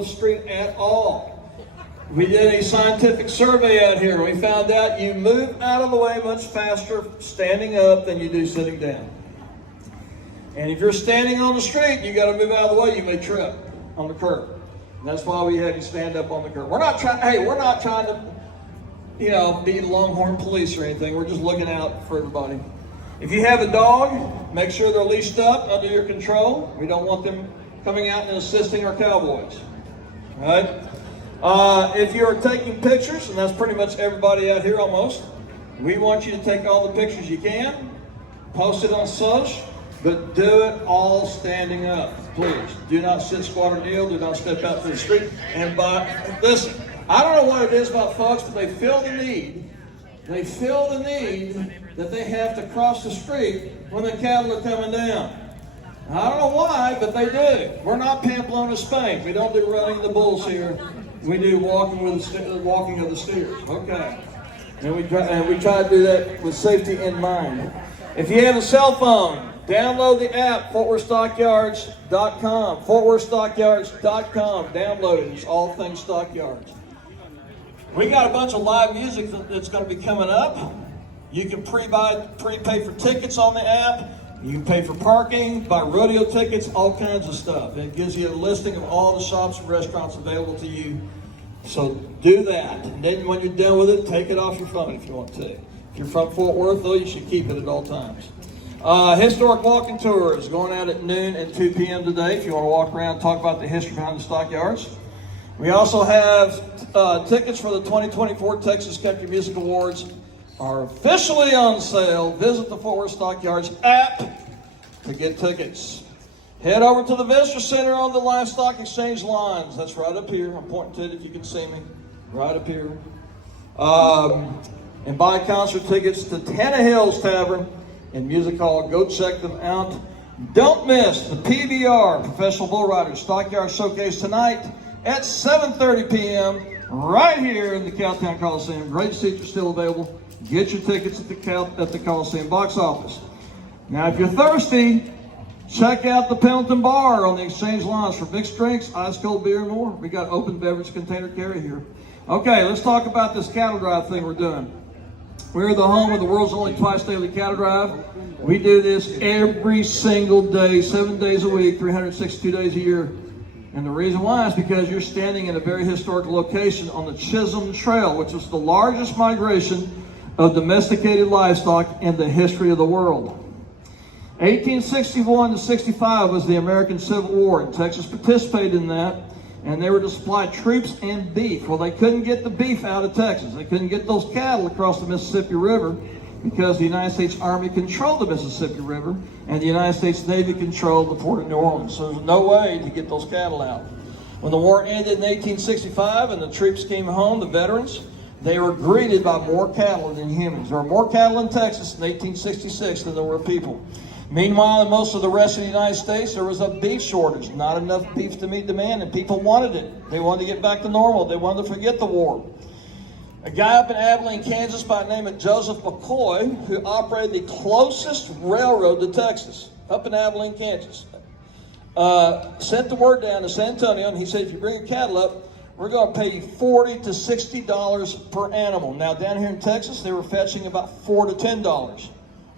the street at all. We did a scientific survey out here. We found out you move out of the way much faster standing up than you do sitting down. And if you're standing on the street, you got to move out of the way. You may trip on the curb. And that's why we had you stand up on the curb. We're not trying to, be the Longhorn police or anything. We're just looking out for everybody. If you have a dog, make sure they're leashed up under your control. We don't want them coming out and assisting our cowboys. All right? If you're taking pictures, and that's pretty much everybody out here almost, we want you to take all the pictures you can, post it on social, but do it all standing up, please. Do not sit, squat, or kneel. Do not step out to the street. And listen, I don't know what it is about folks, but they feel the need. They feel the need that they have to cross the street when the cattle are coming down. I don't know why, but they do. We're not Pamplona, Spain. We don't do running the bulls here. We do walking of the steers. Okay. And we try to do that with safety in mind. If you have a cell phone, download the app, FortWorthStockyards.com. FortWorthStockyards.com. Download it. It's all things Stockyards. We got a bunch of live music that's going to be coming up. You can prepay for tickets on the app. You can pay for parking, buy rodeo tickets, all kinds of stuff. It gives you a listing of all the shops and restaurants available to you. So do that. And then when you're done with it, take it off your phone if you want to. If you're from Fort Worth, though, you should keep it at all times. Historic walking tour is going out at noon and 2 p.m. today if you want to walk around and talk about the history behind the Stockyards. We also have tickets for the 2024 Texas Country Music Awards are officially on sale. Visit the Fort Worth Stockyards app to get tickets. Head over to the Visitor Center on the Livestock Exchange lines. That's right up here. I'm pointing to it if you can see me. Right up here. And buy concert tickets to Tanna Hills Tavern and Music Hall. Go check them out. Don't miss the PBR, Professional Bull Riders Stockyards Showcase tonight at 7:30 p.m. right here in the Cowtown Coliseum. Great seats are still available. Get your tickets at the Coliseum box office. Now, if you're thirsty, check out the Pendleton Bar on the Exchange Lounge for mixed drinks, ice cold beer, and more. We got open beverage container carry here. Okay, let's talk about this cattle drive thing we're doing. We're the home of the world's only twice daily cattle drive. We do this every single day, 7 days a week, 362 days a year. And the reason why is because you're standing in a very historic location on the Chisholm Trail, which is the largest migration of domesticated livestock in the history of the world. 1861 to 65 was the American Civil War, and Texas participated in that, and they were to supply troops and beef. Well, they couldn't get the beef out of Texas. They couldn't get those cattle across the Mississippi River because the United States Army controlled the Mississippi River, and the United States Navy controlled the port of New Orleans. So there's no way to get those cattle out. When the war ended in 1865 and the troops came home, the veterans, they were greeted by more cattle than humans. There were more cattle in Texas in 1866 than there were people. Meanwhile, in most of the rest of the United States, there was a beef shortage. Not enough beef to meet demand, and people wanted it. They wanted to get back to normal. They wanted to forget the war. A guy up in Abilene, Kansas by the name of Joseph McCoy, who operated the closest railroad to Texas, up in Abilene, Kansas, sent the word down to San Antonio, and he said, if you bring your cattle up, we're going to pay you $40 to $60 per animal. Now, down here in Texas, they were fetching about $4 to $10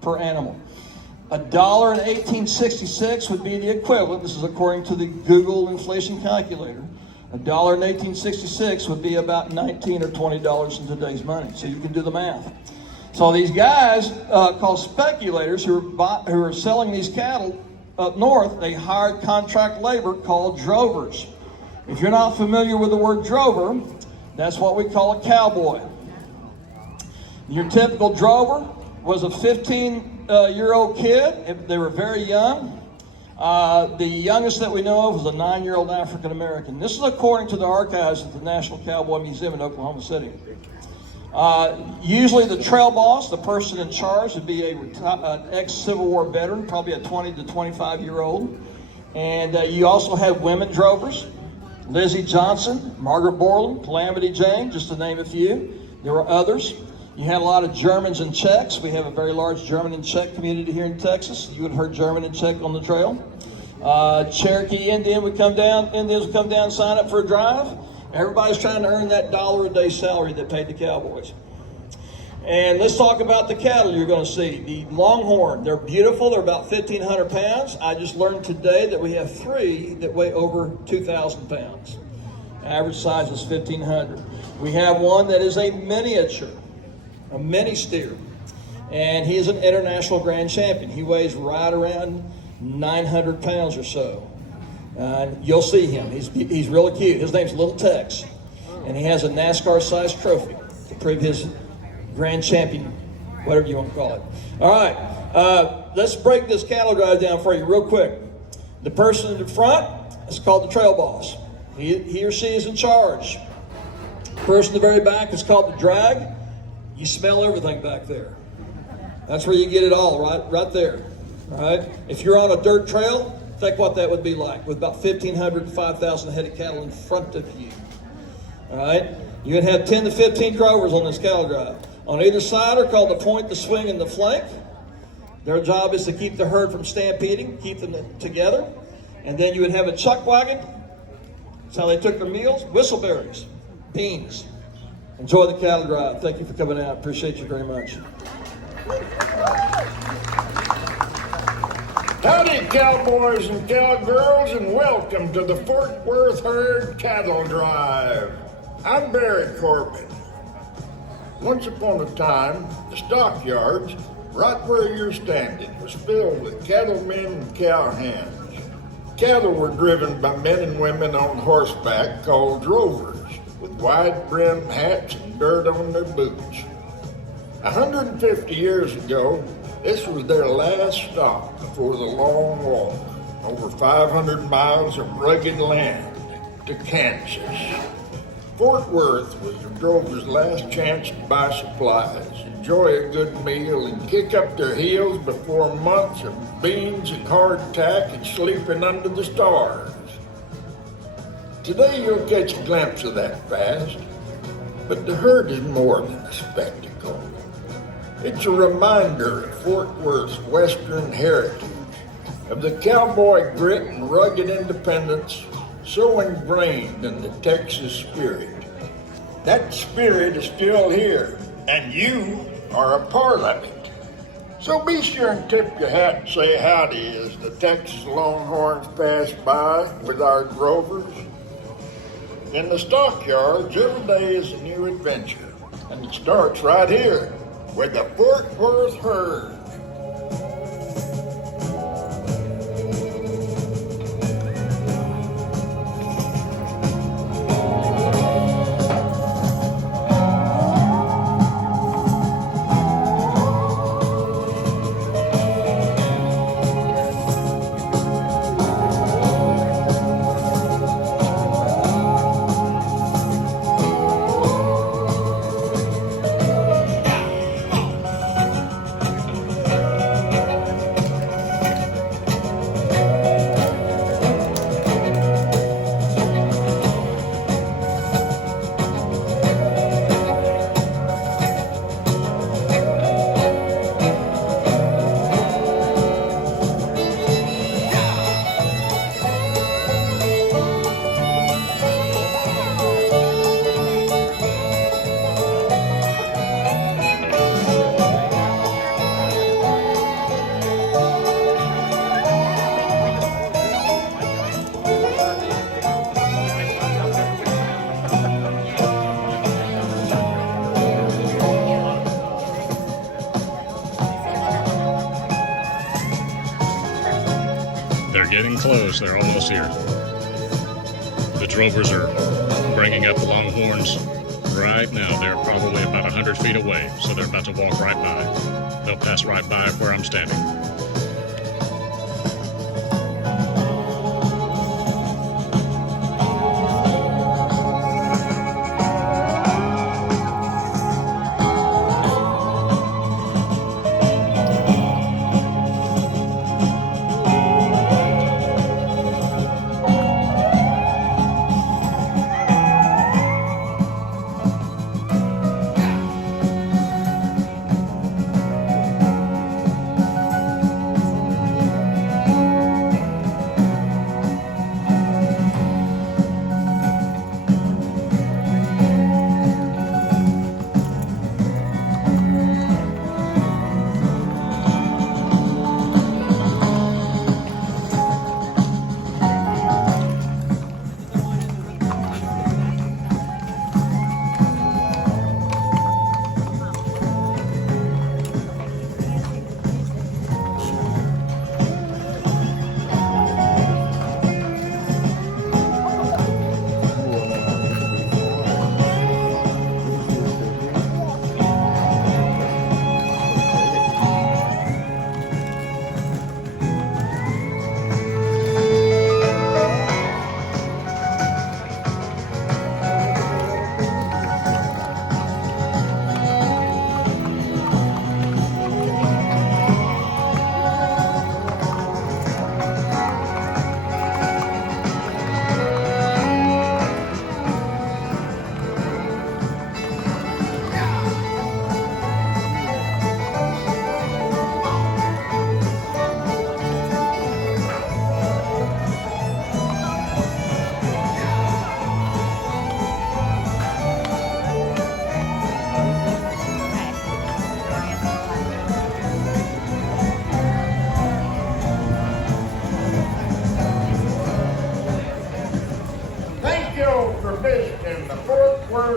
per animal. $1 in 1866 would be the equivalent. This is according to the Google inflation calculator. $1 in 1866 would be about $19 or $20 in today's money. So you can do the math. So these guys called speculators who are selling these cattle up north, they hired contract labor called drovers. If you're not familiar with the word drover, that's what we call a cowboy. Your typical drover was a 15-year-old kid. They were very young. The youngest that we know of was a 9-year-old African American. This is according to the archives at the National Cowboy Museum in Oklahoma City. Usually the trail boss, the person in charge, would be an ex-Civil War veteran, probably a 20 to 25-year-old. And you also have women drovers. Lizzie Johnson, Margaret Borland, Calamity Jane, just to name a few. There were others. You had a lot of Germans and Czechs. We have a very large German and Czech community here in Texas. You would have heard German and Czech on the trail. Cherokee Indians would come down and sign up for a drive. Everybody's trying to earn that $1 a day salary that paid the cowboys. And let's talk about the cattle you're going to see. The Longhorn, they're beautiful. They're about 1,500 pounds. I just learned today that we have 3 that weigh over 2,000 pounds. Average size is 1,500. We have one that is a miniature, a mini steer. And he is an international grand champion. He weighs right around 900 pounds or so. You'll see him. He's really cute. His name's Little Tex. And he has a NASCAR-sized trophy to prove his grand champion, whatever you want to call it. All right, let's break this cattle drive down for you real quick. The person in the front is called the trail boss. He or she is in charge. The person in the very back is called the drag. You smell everything back there. That's where you get it all, right there. All right. If you're on a dirt trail, think what that would be like with about 1,500 to 5,000 head of cattle in front of you. All right. You would have 10 to 15 drovers on this cattle drive. On either side are called the point, the swing, and the flank. Their job is to keep the herd from stampeding, keep them together. And then you would have a chuck wagon. That's how they took their meals. Whistleberries, beans. Enjoy the cattle drive. Thank you for coming out. Appreciate you very much. Howdy, cowboys and cowgirls, and welcome to the Fort Worth Herd Cattle Drive. I'm Barry Corbin. Once upon a time, the Stockyards, right where you're standing, was filled with cattlemen and cowhands. Cattle were driven by men and women on horseback called drovers, with wide-brimmed hats and dirt on their boots. 150 years ago, this was their last stop before the long walk, over 500 miles of rugged land to Kansas. Fort Worth was the drovers' last chance to buy supplies, enjoy a good meal, and kick up their heels before months of beans and hardtack and sleeping under the stars. Today you'll catch a glimpse of that fast, but the herd is more than a spectacle. It's a reminder of Fort Worth's Western heritage, of the cowboy grit and rugged independence so ingrained in the Texas spirit. That spirit is still here, and you are a part of it. So be sure and tip your hat and say howdy as the Texas Longhorns pass by with our drovers. In the Stockyards, every day is a new adventure, and it starts right here with the Fort Worth Herd. They're getting close. They're almost here. The drovers are bringing up the Longhorns right now. They're probably about 100 feet away, so they're about to walk right by. They'll pass right by where I'm standing.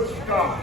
Scott.